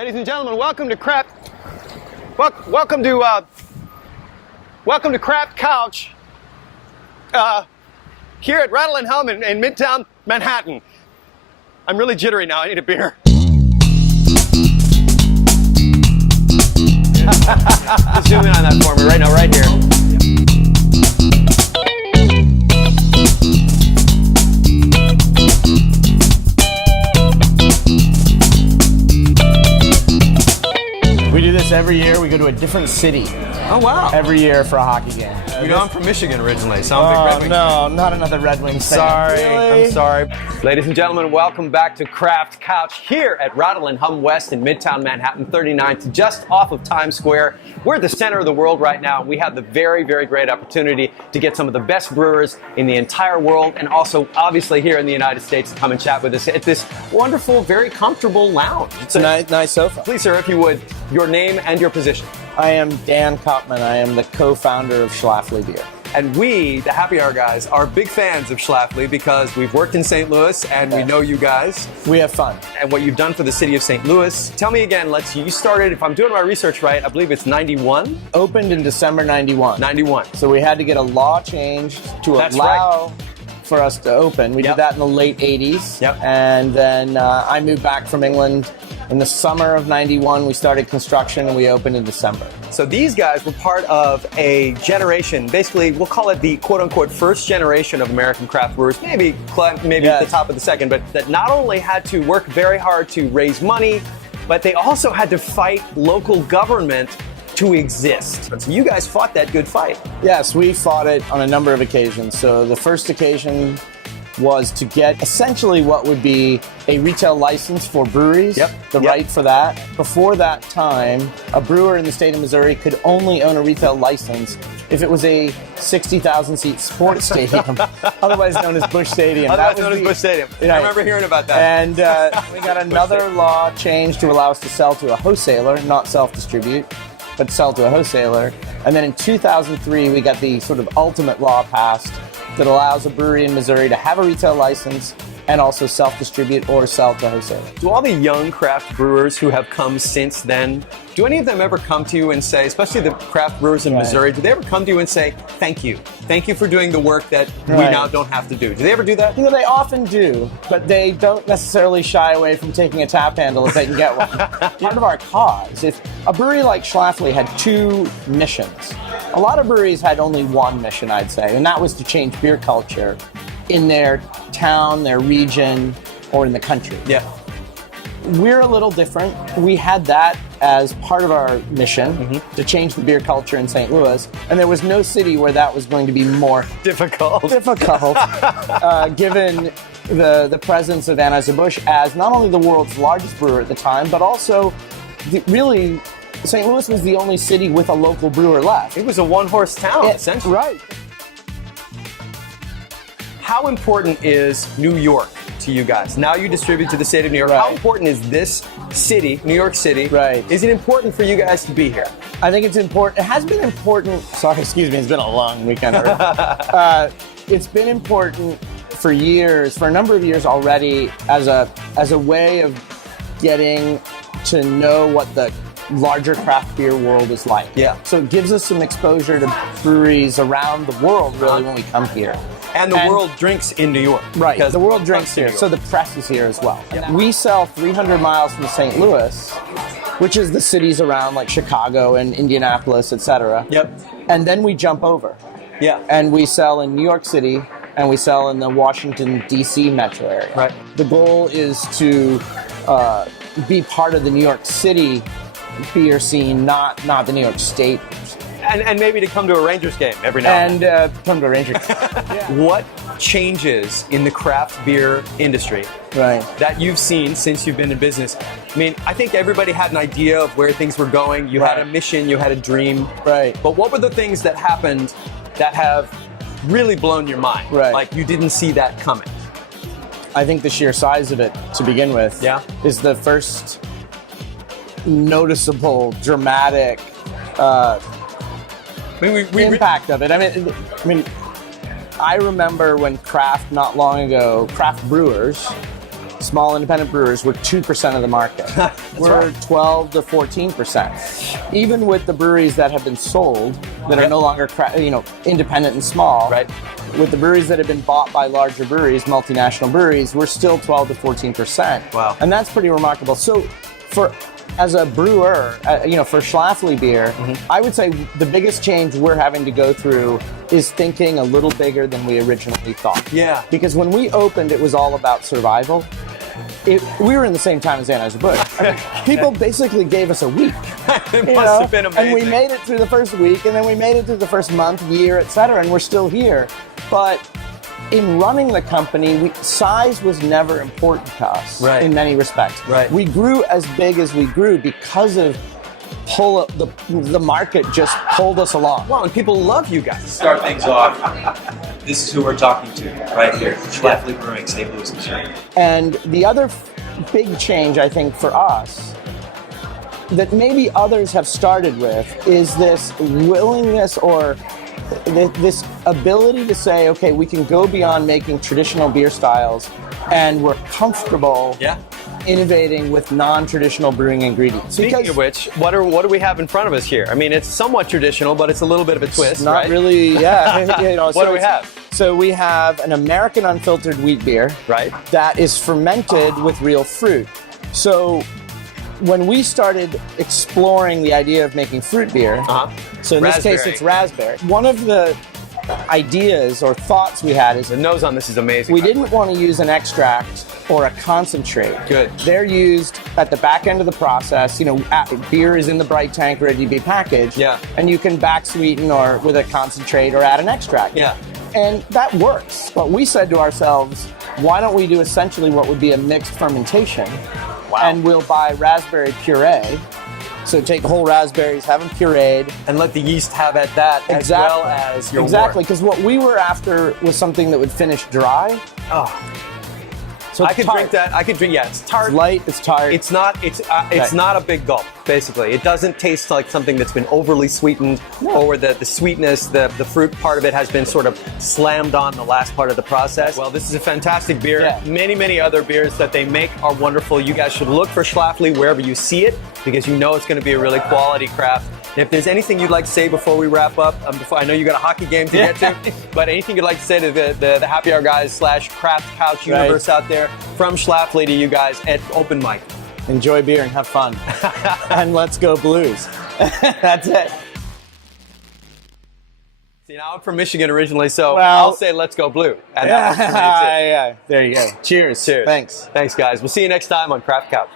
Ladies and gentlemen, welcome to Craft Couch here at Rattle and Hum in Midtown Manhattan. I'm really jittery now. I need a beer. Just zoom in on that for me right now, right here. We do this every year. We go to a different city. Oh, wow. Every year for a hockey game. You know, I'm from Michigan originally, so I'm a big Red Wings fan. Not another Red Wings fan. Sorry, Really? I'm sorry. Ladies and gentlemen, welcome back to Craft Couch here at Rattle and Hum West in Midtown Manhattan, 39th, just off of Times Square. We're at the center of the world right now. We have the very, very great opportunity to get some of the best brewers in the entire world, and also, obviously, here in the United States to come and chat with us at this wonderful, very comfortable lounge. It's a nice sofa. Please, sir, if you would, your name and your position. I am Dan Kopman. I am the co-founder of Schlafly Beer. And we, the Happy Hour guys, are big fans of Schlafly because we've worked in St. Louis and we know you guys. We have fun. And what you've done for the city of St. Louis. Tell me again, you started, if I'm doing my research right, I believe it's 91? Opened in December 91. 91. So we had to get a law changed to allow for us to open. We did that in the late 80s. Yep. And then I moved back from England in the summer of 91. We started construction and we opened in December. So these guys were part of a generation, basically, we'll call it the quote-unquote first generation of American craft brewers, maybe at the top of the second, but that not only had to work very hard to raise money, but they also had to fight local government to exist. So you guys fought that good fight. Yes, we fought it on a number of occasions. So the first occasion was to get essentially what would be a retail license for breweries, right for that. Before that time, a brewer in the state of Missouri could only own a retail license if it was a 60,000 seat sports stadium, otherwise known as Busch Stadium. Otherwise known as Busch Stadium. I remember hearing about that. And we got another law changed to allow us to sell to a wholesaler, not self-distribute, but sell to a wholesaler. And then in 2003, we got the sort of ultimate law passed that allows a brewery in Missouri to have a retail license and also self-distribute or sell to wholesaler. Do all the young craft brewers who have come since then, do any of them ever come to you and say, especially the craft brewers in Missouri, do they ever come to you and say, thank you for doing the work that we now don't have to do? Do they ever do that? You know, they often do, but they don't necessarily shy away from taking a tap handle if they can get one. Part of our cause, if a brewery like Schlafly had two missions, a lot of breweries had only one mission, I'd say, and that was to change beer culture in their town, their region, or in the country. Yeah. We're a little different. We had that as part of our mission to change the beer culture in St. Louis, and there was no city where that was going to be more difficult, given the presence of Anheuser-Busch as not only the world's largest brewer at the time, but also really St. Louis was the only city with a local brewer left. It was a one-horse town, essentially. Right. How important is New York to you guys? Now you distribute to the state of New York. How important is this city, New York City? Right. Is it important for you guys to be here? I think it's important. It has been important. Sorry, excuse me. It's been a long weekend. It's been important for years, for a number of years already, as a way of getting to know what the larger craft beer world is like. Yeah. So it gives us some exposure to breweries around the world, really, when we come here. And the world drinks in New York. Right, the world drinks here, so the press is here as well. Yeah. We sell 300 miles from St. Louis, which is the cities around like Chicago and Indianapolis, etc. Yep. And then we jump over. Yeah. And we sell in New York City, and we sell in the Washington, D.C. metro area. Right. The goal is to be part of the New York City beer scene, not the New York State. And maybe to come to a Rangers game every now and then. And come to a Rangers game. What changes in the craft beer industry that you've seen since you've been in business? I mean, I think everybody had an idea of where things were going. You had a mission, you had a dream. Right. But what were the things that happened that have really blown your mind? Right. Like you didn't see that coming. I think the sheer size of it, to begin with, is the first noticeable, dramatic impact of it. I mean, I remember when craft brewers small independent brewers, we're 2% of the market. We're right. 12 to 14%. Even with the breweries that have been sold, that are no longer independent and small, right. with the breweries that have been bought by larger breweries, multinational breweries, we're still 12 to 14%. Wow. And that's pretty remarkable. So as a brewer, for Schlafly beer, I would say the biggest change we're having to go through is thinking a little bigger than we originally thought. Yeah. Because when we opened, it was all about survival. We were in the same time as Anheuser-Busch. People basically gave us a week. It must have been amazing. And we made it through the first week, and then we made it through the first month, year, et cetera, and we're still here. But in running the company, size was never important to us in many respects. Right. We grew as big as we grew because of the market just pulled us along. Well, and people love you guys. Start things off. This is who we're talking to right here. Schlafly Brewing, St. Louis, Missouri. And the other big change, I think, for us, that maybe others have started with, is this willingness or this ability to say, okay, we can go beyond making traditional beer styles, and we're comfortable innovating with non-traditional brewing ingredients. Speaking of which, what do we have in front of us here? I mean, it's somewhat traditional, but it's a little bit of a twist, not really, What do we have? So we have an American unfiltered wheat beer, that is fermented with real fruit. So when we started exploring the idea of making fruit beer, so in this case it's raspberry, one of the ideas or thoughts we had is the nose on this is amazing. We didn't want to use an extract or a concentrate. Good. They're used at the back end of the process. Beer is in the bright tank ready to be packaged. Yeah. And you can back sweeten or with a concentrate or add an extract. Yeah. And that works. But we said to ourselves, why don't we do essentially what would be a mixed fermentation? Wow. And we'll buy raspberry puree. So take whole raspberries, have them pureed. And let the yeast have at that as well as your Exactly, because what we were after was something that would finish dry. So I could drink that. I could drink. Yeah, it's tart. It's light. It's tart. It's not. It's not a big gulp. Basically, it doesn't taste like something that's been overly sweetened, or where the sweetness, the fruit part of it has been sort of slammed on the last part of the process. Well, this is a fantastic beer. Yeah. Many other beers that they make are wonderful. You guys should look for Schlafly wherever you see it, because you know it's going to be a really quality craft. And if there's anything you'd like to say before we wrap up, I know you got a hockey game to get to, but anything you'd like to say to the happy hour guys / craft couch universe out there, from Schlafly to you guys at Open Mic. Enjoy beer and have fun. And let's go Blues. That's it. See, now I'm from Michigan originally, so I'll say let's go Blue. And that was for me too. There you go. Cheers. Cheers. Thanks. Thanks, guys. We'll see you next time on Craft Couch.